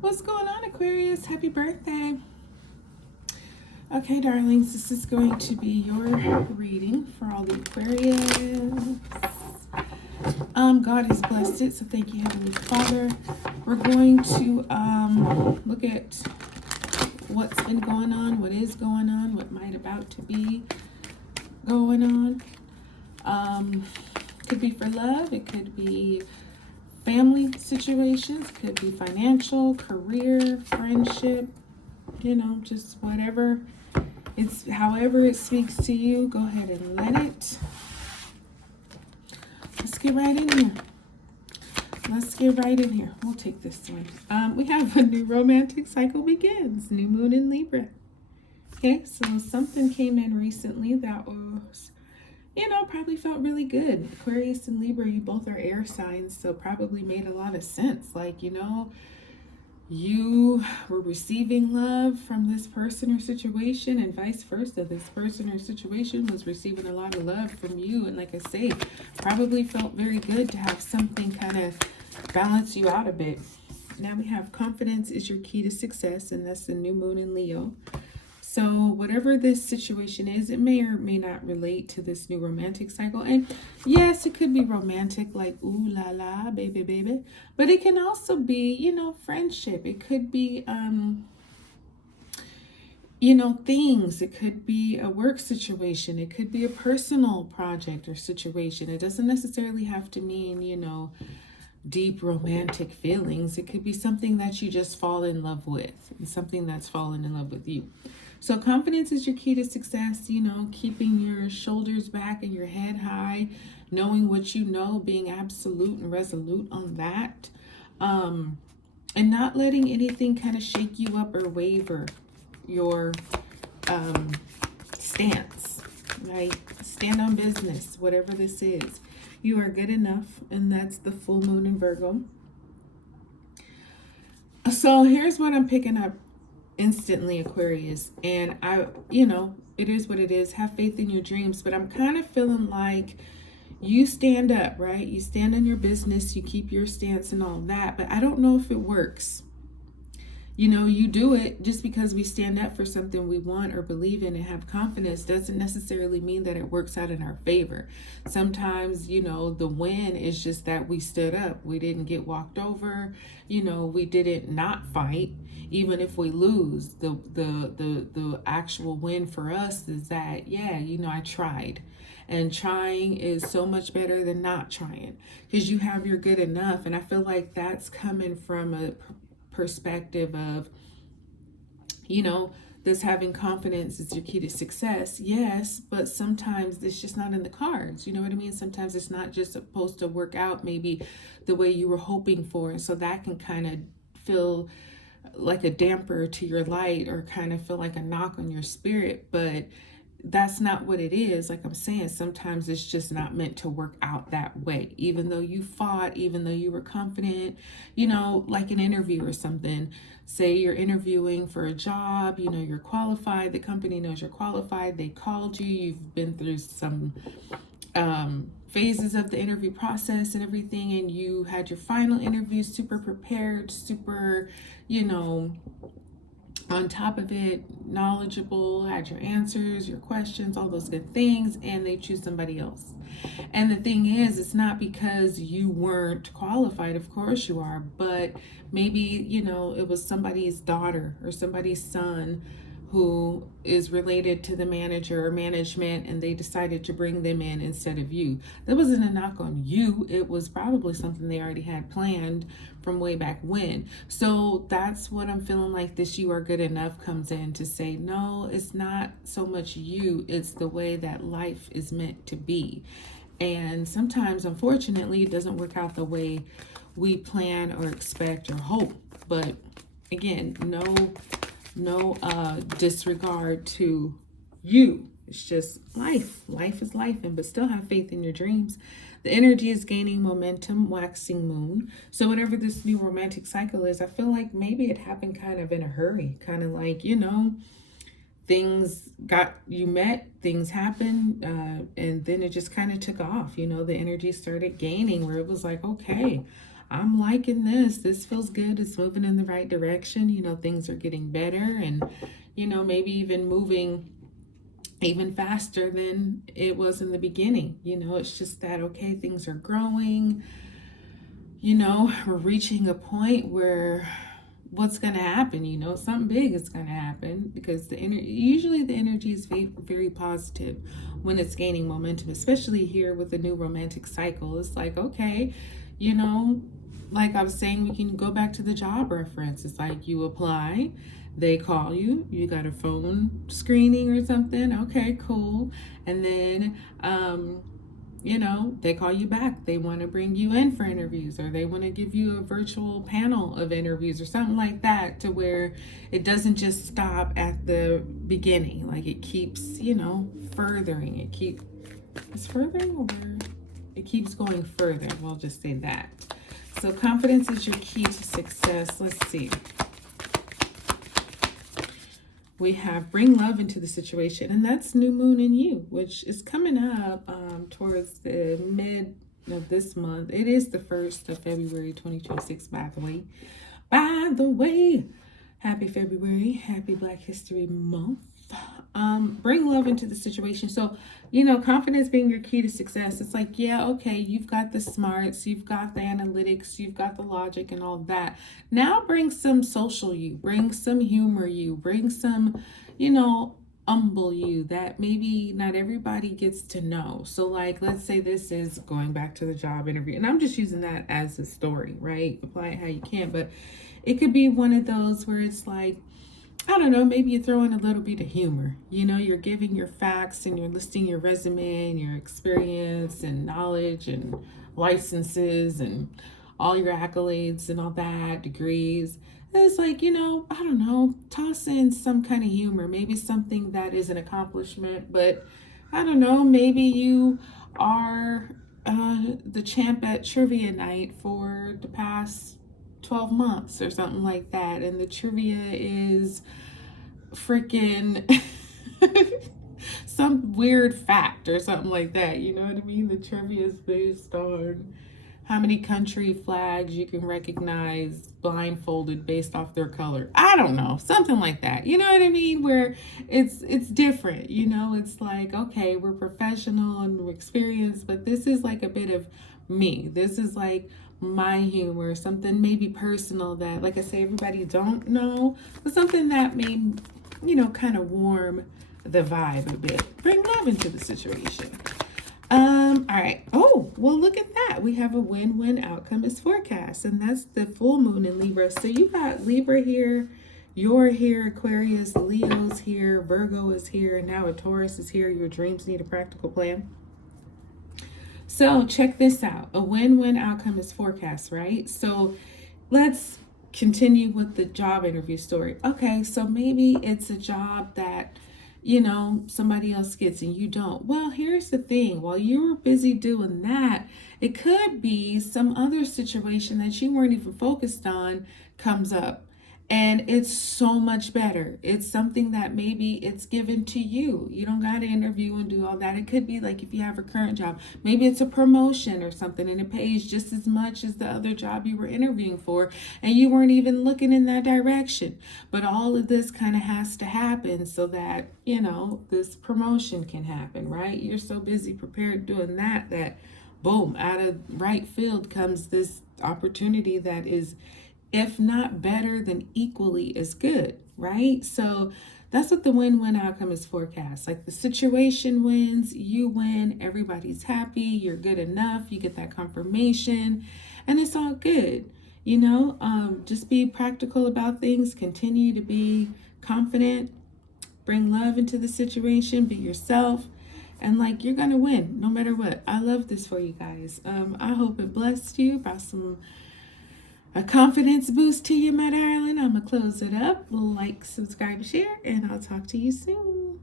What's going on, Aquarius? Happy birthday. Okay, darlings, this is going to be your reading for all the Aquarius. God has blessed it, so thank you, Heavenly Father. We're going to look at what's been going on, what is going on, what might about to be going on. Could be for love, it could be family situations, it could be financial, career, friendship, just whatever. It's however it speaks to you, go ahead and let it. Let's get right in here. We'll take this one. We have a new romantic cycle begins. New moon in Libra. Okay, so something came in recently that was, probably felt really good. Aquarius and Libra, you both are air signs, so probably made a lot of sense. Like, you were receiving love from this person or situation, and vice versa. This person or situation was receiving a lot of love from you. And like I say, probably felt very good to have something kind of balance you out a bit. Now we have confidence is your key to success, and that's the new moon in Leo. So whatever this situation is, it may or may not relate to this new romantic cycle. And yes, it could be romantic, like ooh la la, baby, baby. But it can also be, friendship. It could be, things. It could be a work situation. It could be a personal project or situation. It doesn't necessarily have to mean, deep romantic feelings. It could be something that you just fall in love with, and something that's fallen in love with you. So confidence is your key to success, keeping your shoulders back and your head high, knowing what you know, being absolute and resolute on that, and not letting anything kind of shake you up or waver your stance, right? Stand on business, whatever this is. You are good enough, and that's the full moon in Virgo. So here's what I'm picking up instantly, Aquarius, and it is what it is. Have faith in your dreams, but I'm kind of feeling like you stand up, right? You stand on your business, you keep your stance and all that, but I don't know if it works. You do it. Just because we stand up for something we want or believe in and have confidence doesn't necessarily mean that it works out in our favor. Sometimes, the win is just that we stood up. We didn't get walked over. We didn't not fight. Even if we lose, the actual win for us is that, I tried. And trying is so much better than not trying, because you have your good enough. And I feel like that's coming from a perspective of, this having confidence is your key to success. Yes, but sometimes it's just not in the cards. You know what I mean? Sometimes it's not just supposed to work out maybe the way you were hoping for. And so that can kind of feel like a damper to your light, or kind of feel like a knock on your spirit. But that's not what it is. Like I'm saying, sometimes it's just not meant to work out that way. Even though you fought, even though you were confident, like an interview or something. Say you're interviewing for a job, you're qualified. The company knows you're qualified. They called you. You've been through some phases of the interview process and everything, and you had your final interview super prepared, super, on top of it, knowledgeable, had your answers, your questions, all those good things, and they choose somebody else. And the thing is, it's not because you weren't qualified. Of course you are, but maybe, it was somebody's daughter or somebody's son who is related to the manager or management, and they decided to bring them in instead of you. That wasn't a knock on you. It was probably something they already had planned from way back when. So that's what I'm feeling like this you are good enough comes in to say, no, it's not so much you, it's the way that life is meant to be. And sometimes, unfortunately, it doesn't work out the way we plan or expect or hope. But again, no disregard to you. It's just life. Life is life, but still have faith in your dreams. The energy is gaining momentum, waxing moon. So whatever this new romantic cycle is, I feel like maybe it happened kind of in a hurry, kind of like, things things happened, and then it just kind of took off. The energy started gaining where it was like, okay, I'm liking this. This feels good. It's moving in the right direction. You know, things are getting better, and, you know, maybe even moving even faster than it was in the beginning. You know, it's just that, okay, things are growing. You know, we're reaching a point where what's going to happen, you know, something big is going to happen, because usually the energy is very, very positive when it's gaining momentum, especially here with the new romantic cycle. It's like, okay, you know, like I was saying, we can go back to the job reference. It's like you apply, they call you, you got a phone screening or something. Okay, cool. And then you know, they call you back. They want to bring you in for interviews, or they want to give you a virtual panel of interviews or something like that, to where it doesn't just stop at the beginning. Like it keeps, you know, furthering. It's furthering, or it keeps going further. We'll just say that. So confidence is your key to success. Let's see. We have bring love into the situation, and that's new moon in you, which is coming up towards the mid of this month. It is the 1st of February 2026, by the way. By the way, happy February, happy Black History Month. Bring love into the situation. So, you know, confidence being your key to success. It's like, yeah, okay, you've got the smarts, you've got the analytics, you've got the logic and all that. Now bring some social you, bring some humor you, bring some, you know, humble you that maybe not everybody gets to know. So like, let's say this is going back to the job interview, and I'm just using that as a story, right? Apply it how you can, but it could be one of those where it's like, I don't know, maybe you throw in a little bit of humor. You know, you're giving your facts and you're listing your resume and your experience and knowledge and licenses and all your accolades and all that, degrees. And it's like, you know, I don't know, toss in some kind of humor, maybe something that is an accomplishment, but I don't know, maybe you are the champ at trivia night for the past 12 months or something like that, and the trivia is freaking some weird fact or something like that, you know what I mean? The trivia is based on how many country flags you can recognize blindfolded based off their color. I don't know, something like that, you know what I mean? Where it's different, you know? It's like, okay, we're professional and we're experienced, but this is like a bit of me. This is like my humor, something maybe personal that, like I say, everybody don't know, but something that may, you know, kind of warm the vibe a bit. Bring love into the situation. All right. Oh, well, look at that. We have a win-win outcome is forecast, and that's the full moon in Libra. So you got Libra here, you're here, Aquarius, Leo's here, Virgo is here, and now a Taurus is here. Your dreams need a practical plan. So check this out. A win-win outcome is forecast, right? So let's continue with the job interview story. Okay, so maybe it's a job that, you know, somebody else gets and you don't. Well, here's the thing. While you were busy doing that, it could be some other situation that you weren't even focused on comes up. And it's so much better. It's something that maybe it's given to you. You don't got to interview and do all that. It could be like if you have a current job, maybe it's a promotion or something, and it pays just as much as the other job you were interviewing for, and you weren't even looking in that direction. But all of this kind of has to happen so that, you know, this promotion can happen, right? You're so busy prepared doing that, that boom, out of right field comes this opportunity that is, if not better, then equally as good, right? So that's what the win-win outcome is forecast. Like the situation wins, you win, everybody's happy, you're good enough, you get that confirmation, and it's all good. You know, just be practical about things, continue to be confident, bring love into the situation, be yourself, and like you're gonna win no matter what. I love this for you guys. I hope it blessed you, brought a confidence boost to you, my darling. I'm going to close it up. Like, subscribe, share, and I'll talk to you soon.